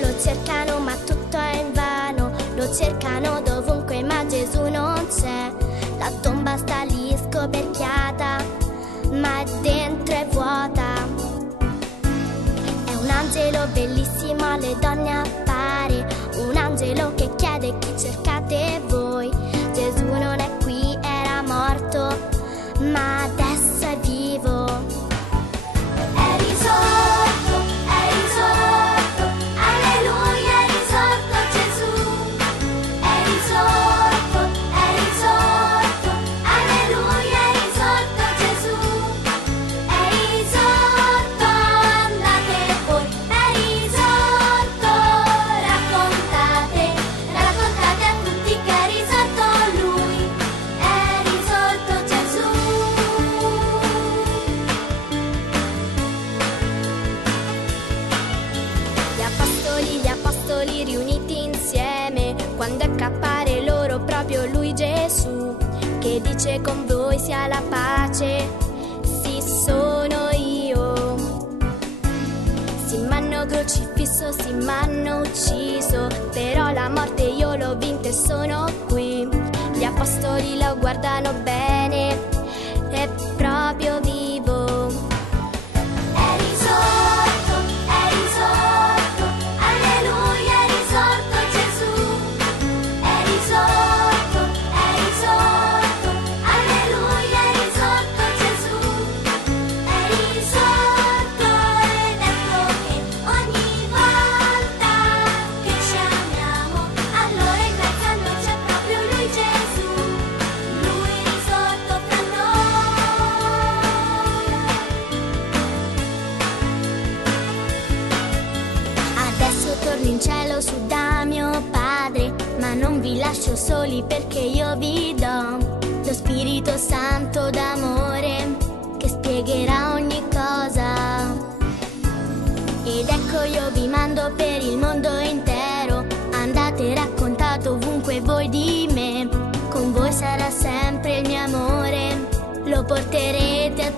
Lo cercano, ma tutto è invano. Lo cercano dovunque, ma Gesù non c'è. La tomba sta lì scoperchiata, ma dentro è vuota. È un angelo bellissimo, alle donne appare. Un angelo che chiede: chi cercate voi? Gesù non è qui, era morto, ma adesso è vivo. È risorto, alleluia, è risorto Gesù. È risorto, alleluia, è risorto Gesù. È risorto, andate voi, è risorto, raccontate a tutti che è risorto Lui, è risorto Gesù. Gli apostoli riuniti insieme, quando ecco appare loro proprio Lui Gesù, che dice: con voi sia la pace, sì sono io. Sì m'hanno crocifisso, sì m'hanno ucciso, però la morte io l'ho vinta e sono qui. Gli apostoli lo guardano bene, è proprio vivo. È risorto, alleluia, è risorto Gesù. È risorto, alleluia, è risorto Gesù. È risorto, ed ecco che ogni volta che ci amiamo, allora in mezzo a noi c'è proprio Lui Gesù. Lui risorto fra noi. Adesso torno in cielo su da mio Padre, ma non vi lascio soli, perché io vi do lo Spirito Santo d'amore, che spiegherà ogni cosa. Ed ecco io vi mando per il mondo intero, andate e raccontate ovunque voi di me. Con voi sarà sempre il mio amore, lo porterete a